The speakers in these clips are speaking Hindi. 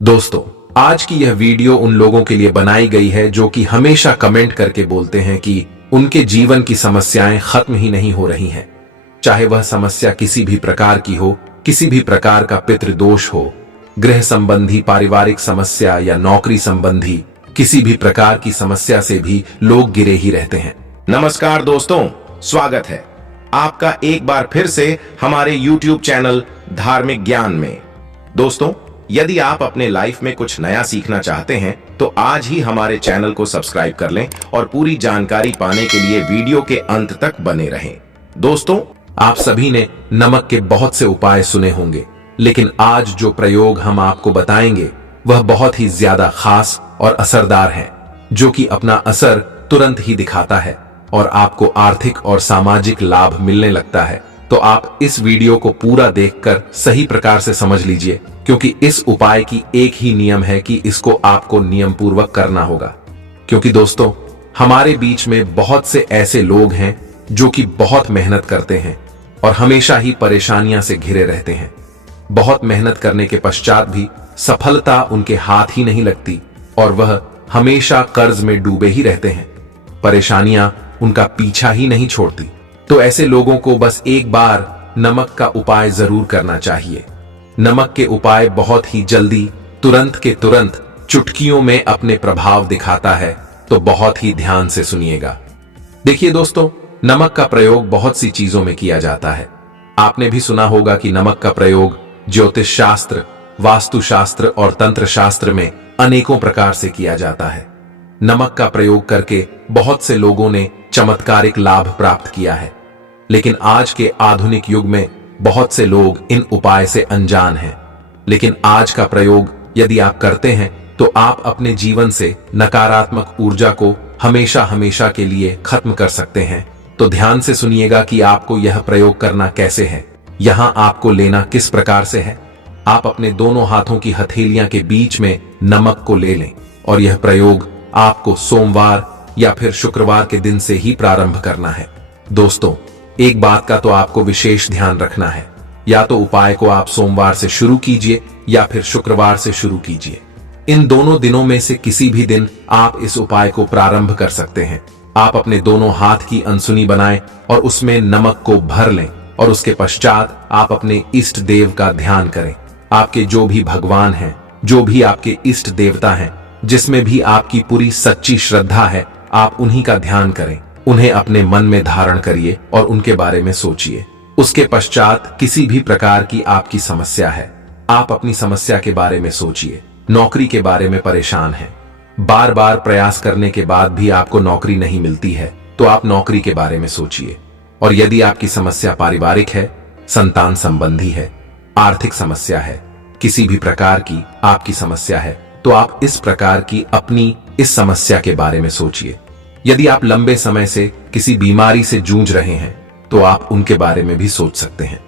दोस्तों, आज की यह वीडियो उन लोगों के लिए बनाई गई है जो कि हमेशा कमेंट करके बोलते हैं कि उनके जीवन की समस्याएं खत्म ही नहीं हो रही हैं। चाहे वह समस्या किसी भी प्रकार की हो, किसी भी प्रकार का पितृदोष हो, गृह संबंधी पारिवारिक समस्या या नौकरी संबंधी किसी भी प्रकार की समस्या से भी लोग गिरे ही रहते हैं। नमस्कार दोस्तों, स्वागत है आपका एक बार फिर से हमारे YouTube चैनल धार्मिक ज्ञान में। दोस्तों, यदि आप अपने लाइफ में कुछ नया सीखना चाहते हैं तो आज ही हमारे चैनल को सब्सक्राइब कर लें और पूरी जानकारी पाने के लिए वीडियो के अंत तक बने रहें। दोस्तों, आप सभी ने नमक के बहुत से उपाय सुने होंगे, लेकिन आज जो प्रयोग हम आपको बताएंगे वह बहुत ही ज्यादा खास और असरदार है, जो कि अपना असर तुरंत ही दिखाता है और आपको आर्थिक और सामाजिक लाभ मिलने लगता है। तो आप इस वीडियो को पूरा देखकर सही प्रकार से समझ लीजिए, क्योंकि इस उपाय की एक ही नियम है कि इसको आपको नियम पूर्वक करना होगा। क्योंकि दोस्तों, हमारे बीच में बहुत से ऐसे लोग हैं जो कि बहुत मेहनत करते हैं और हमेशा ही परेशानियां से घिरे रहते हैं। बहुत मेहनत करने के पश्चात भी सफलता उनके हाथ ही नहीं लगती और वह हमेशा कर्ज में डूबे ही रहते हैं। परेशानियां उनका पीछा ही नहीं छोड़ती। तो ऐसे लोगों को बस एक बार नमक का उपाय जरूर करना चाहिए। नमक के उपाय बहुत ही जल्दी, तुरंत के तुरंत, चुटकियों में अपने प्रभाव दिखाता है, तो बहुत ही ध्यान से सुनिएगा। देखिए दोस्तों, नमक का प्रयोग बहुत सी चीजों में किया जाता है। आपने भी सुना होगा कि नमक का प्रयोग ज्योतिष शास्त्र, वास्तुशास्त्र और तंत्र शास्त्र में अनेकों प्रकार से किया जाता है। नमक का प्रयोग करके बहुत से लोगों ने चमत्कारिक लाभ प्राप्त किया है, लेकिन आज के आधुनिक युग में बहुत से लोग इन उपाय से अनजान हैं। लेकिन आज का प्रयोग यदि आप करते हैं तो आप अपने जीवन से नकारात्मक ऊर्जा को हमेशा हमेशा के लिए खत्म कर सकते हैं। तो ध्यान से सुनिएगा कि आपको यह प्रयोग करना कैसे है, यहां आपको लेना किस प्रकार से है। आप अपने दोनों हाथों की हथेलियां के बीच में नमक को ले लें और यह प्रयोग आपको सोमवार या फिर शुक्रवार के दिन से ही प्रारंभ करना है। दोस्तों, एक बात का तो आपको विशेष ध्यान रखना है, या तो उपाय को आप सोमवार से शुरू कीजिए या फिर शुक्रवार से शुरू कीजिए। इन दोनों दिनों में से किसी भी दिन आप इस उपाय को प्रारंभ कर सकते हैं। आप अपने दोनों हाथ की अनसुनी बनाएं और उसमें नमक को भर लें और उसके पश्चात आप अपने इष्ट देव का ध्यान करें। आपके जो भी भगवान हैं, जो भी आपके इष्ट देवता हैं, जिसमें भी आपकी पूरी सच्ची श्रद्धा है, आप उन्हीं का ध्यान करें। उन्हें अपने मन में धारण करिए और उनके बारे में सोचिए। उसके पश्चात किसी भी प्रकार की आपकी समस्या है, आप अपनी समस्या के बारे में सोचिए। नौकरी के बारे में परेशान हैं, बार बार प्रयास करने के बाद भी आपको नौकरी नहीं मिलती है, तो आप नौकरी के बारे में सोचिए। और यदि आपकी समस्या पारिवारिक है, संतान संबंधी है, आर्थिक समस्या है, किसी भी प्रकार की आपकी समस्या है, तो आप इस प्रकार की अपनी इस समस्या के बारे में सोचिए। यदि आप लंबे समय से किसी बीमारी से जूझ रहे हैं तो आप उनके बारे में भी सोच सकते हैं।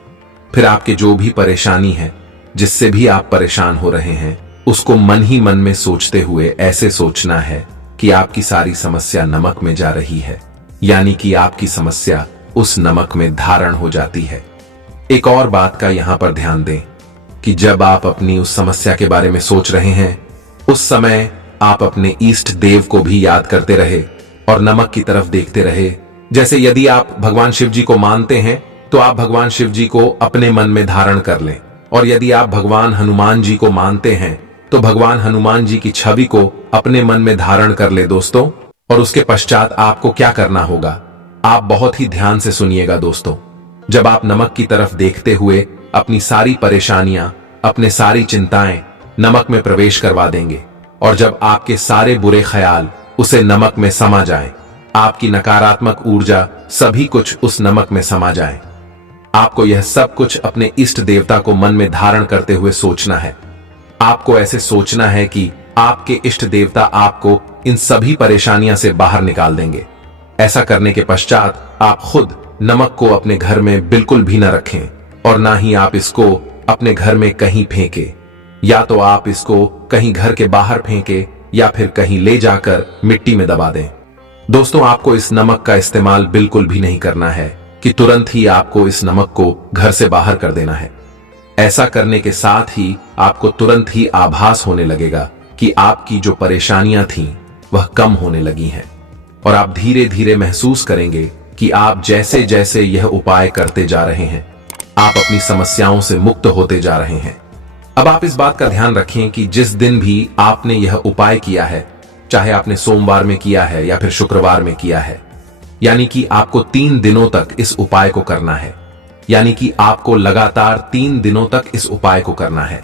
फिर आपके जो भी परेशानी है, जिससे भी आप परेशान हो रहे हैं, उसको मन ही मन में सोचते हुए ऐसे सोचना है कि आपकी सारी समस्या नमक में जा रही है, यानी कि आपकी समस्या उस नमक में धारण हो जाती है। एक और बात का यहां पर ध्यान दें कि जब आप अपनी उस समस्या के बारे में सोच रहे हैं, उस समय आप अपने इष्ट देव को भी याद करते रहे और नमक की तरफ देखते रहे। जैसे यदि आप भगवान शिव जी को मानते हैं तो आप भगवान शिव जी को अपने मन में धारण कर लें, और यदि आप भगवान हनुमान जी को मानते हैं तो भगवान हनुमान जी की छवि को अपने मन में धारण कर ले दोस्तों। और उसके पश्चात आपको क्या करना होगा, आप बहुत ही ध्यान से सुनिएगा दोस्तों। जब आप नमक की तरफ देखते हुए अपनी सारी परेशानियां, अपने सारी चिंताएं नमक में प्रवेश करवा देंगे, और जब आपके सारे बुरे ख्याल उसे नमक में समा जाएं, आपकी नकारात्मक ऊर्जा सभी कुछ उस नमक में समा जाए, आपको यह सब कुछ अपने इष्ट देवता को मन में धारण करते हुए सोचना है। आपको ऐसे सोचना है कि आपके इष्ट देवता आपको इन सभी परेशानियों से बाहर निकाल देंगे। ऐसा करने के पश्चात आप खुद नमक को अपने घर में बिल्कुल भी न रखें और ना ही आप इसको अपने घर में कहीं फेंके, या तो आप इसको कहीं घर के बाहर फेंके या फिर कहीं ले जाकर मिट्टी में दबा दें। दोस्तों, आपको इस नमक का इस्तेमाल बिल्कुल भी नहीं करना है कि तुरंत ही आपको इस नमक को घर से बाहर कर देना है। ऐसा करने के साथ ही आपको तुरंत ही आभास होने लगेगा कि आपकी जो परेशानियां थीं वह कम होने लगी हैं और आप धीरे धीरे महसूस करेंगे कि आप जैसे जैसे यह उपाय करते जा रहे हैं आप अपनी समस्याओं से मुक्त होते जा रहे हैं। अब आप इस बात का ध्यान रखें कि जिस दिन भी आपने यह उपाय किया है, चाहे आपने सोमवार में किया है या फिर शुक्रवार में किया है, यानी कि आपको 3 दिनों तक इस उपाय को करना है। यानी कि आपको लगातार 3 दिनों तक इस उपाय को करना है।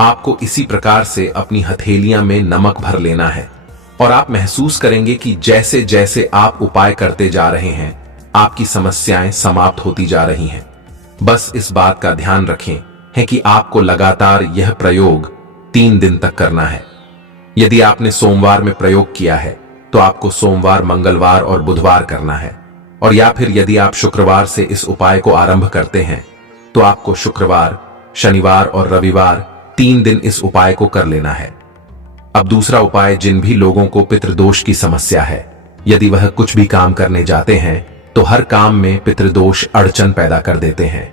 आपको इसी प्रकार से अपनी हथेलियां में नमक भर लेना है और आप महसूस करेंगे कि जैसे जैसे आप उपाय करते जा रहे हैं आपकी समस्याएं समाप्त होती जा रही हैं। बस इस बात का ध्यान रखें है कि आपको लगातार यह प्रयोग 3 दिन तक करना है। यदि आपने सोमवार में प्रयोग किया है तो आपको सोमवार, मंगलवार और बुधवार करना है, और या फिर यदि आप शुक्रवार से इस उपाय को आरंभ करते हैं तो आपको शुक्रवार, शनिवार और रविवार 3 दिन इस उपाय को कर लेना है। अब दूसरा उपाय, जिन भी लोगों को पितृदोष की समस्या है, यदि वह कुछ भी काम करने जाते हैं तो हर काम में पितृदोष अड़चन पैदा कर देते हैं,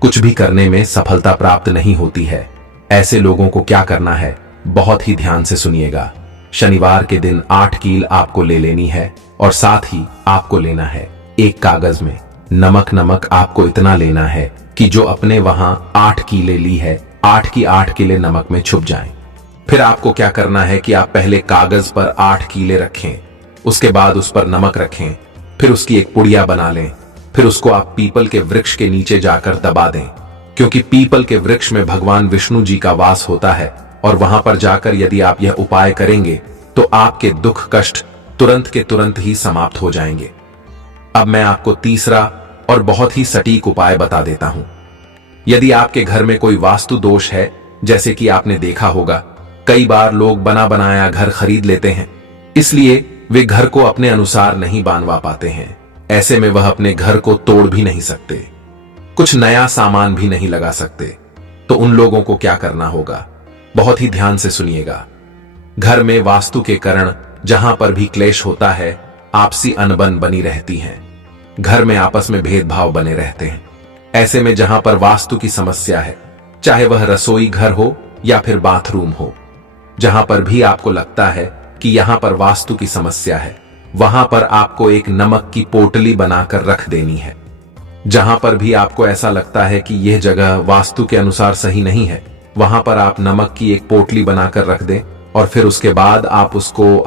कुछ भी करने में सफलता प्राप्त नहीं होती है, ऐसे लोगों को क्या करना है बहुत ही ध्यान से सुनिएगा। शनिवार के दिन 8 कील आपको ले लेनी है और साथ ही आपको लेना है एक कागज में नमक आपको इतना लेना है कि जो अपने वहां 8 कीले ली है 8 की 8 कीले नमक में छुप जाएं। फिर आपको क्या करना है कि आप पहले कागज पर 8 कीले रखें, उसके बाद उस पर नमक रखें, फिर उसकी एक पुड़िया बना लें, फिर उसको आप पीपल के वृक्ष के नीचे जाकर दबा दें, क्योंकि पीपल के वृक्ष में भगवान विष्णु जी का वास होता है और वहां पर जाकर यदि आप यह उपाय करेंगे तो आपके दुख कष्ट तुरंत के तुरंत ही समाप्त हो जाएंगे। अब मैं आपको तीसरा और बहुत ही सटीक उपाय बता देता हूं। यदि आपके घर में कोई वास्तु दोष है, जैसे कि आपने देखा होगा कई बार लोग बना बनाया घर खरीद लेते हैं, इसलिए वे घर को अपने अनुसार नहीं बांधवा पाते हैं। ऐसे में वह अपने घर को तोड़ भी नहीं सकते, कुछ नया सामान भी नहीं लगा सकते। तो उन लोगों को क्या करना होगा, बहुत ही ध्यान से सुनिएगा। घर में वास्तु के कारण जहां पर भी क्लेश होता है, आपसी अनबन बनी रहती है, घर में आपस में भेदभाव बने रहते हैं। ऐसे में जहां पर वास्तु की समस्या है, चाहे वह रसोई घर हो या फिर बाथरूम हो, जहां पर भी आपको लगता है कि यहां पर वास्तु की समस्या है, वहां पर आपको एक नमक की पोटली बनाकर रख देनी है। जहां पर भी आपको ऐसा लगता है कि यह जगह वास्तु के अनुसार सही नहीं है, वहां पर आप नमक की एक पोटली बनाकर रख दें और फिर उसके बाद आप उसको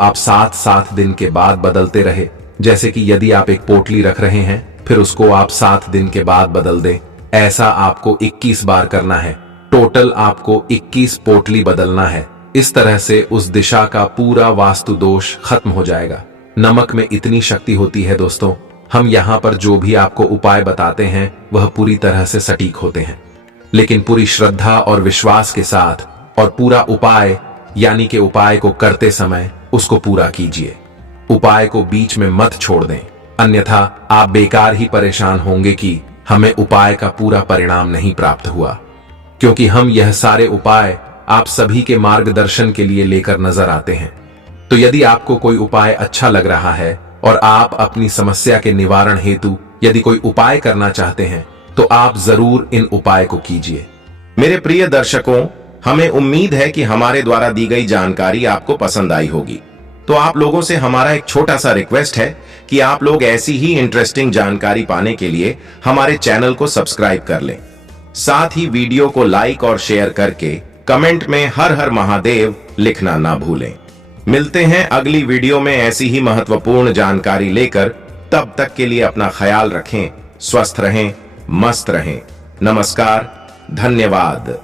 7 दिन के बाद बदलते रहे। जैसे कि यदि आप एक पोटली रख रहे हैं फिर उसको आप 7 दिन के बाद बदल दें। ऐसा आपको 21 बार करना है। टोटल आपको 21 पोटली बदलना है। इस तरह से उस दिशा का पूरा वास्तु दोष खत्म हो जाएगा। नमक में इतनी शक्ति होती है दोस्तों, हम यहाँ पर जो भी आपको उपाय बताते हैं वह पूरी तरह से सटीक होते हैं, लेकिन पूरी श्रद्धा और विश्वास के साथ और पूरा उपाय यानी कि उपाय को करते समय उसको पूरा कीजिए। उपाय को बीच में मत छोड़ दें, अन्यथा आप बेकार ही परेशान होंगे कि हमें उपाय का पूरा परिणाम नहीं प्राप्त हुआ, क्योंकि हम यह सारे उपाय आप सभी के मार्गदर्शन के लिए लेकर नजर आते हैं। तो यदि आपको कोई उपाय अच्छा लग रहा है और आप अपनी समस्या के निवारण हेतु यदि कोई उपाय करना चाहते हैं तो आप जरूर इन उपाय को कीजिए। मेरे प्रिय दर्शकों, हमें उम्मीद है कि हमारे द्वारा दी गई जानकारी आपको पसंद आई होगी। तो आप लोगों से हमारा एक छोटा सा रिक्वेस्ट है कि आप लोग ऐसी ही इंटरेस्टिंग जानकारी पाने के लिए हमारे चैनल को सब्सक्राइब कर लें। साथ ही वीडियो को लाइक और शेयर करके कमेंट में हर हर महादेव लिखना ना भूलें। मिलते हैं अगली वीडियो में ऐसी ही महत्वपूर्ण जानकारी लेकर। तब तक के लिए अपना ख्याल रखें, स्वस्थ रहें, मस्त रहें। नमस्कार, धन्यवाद।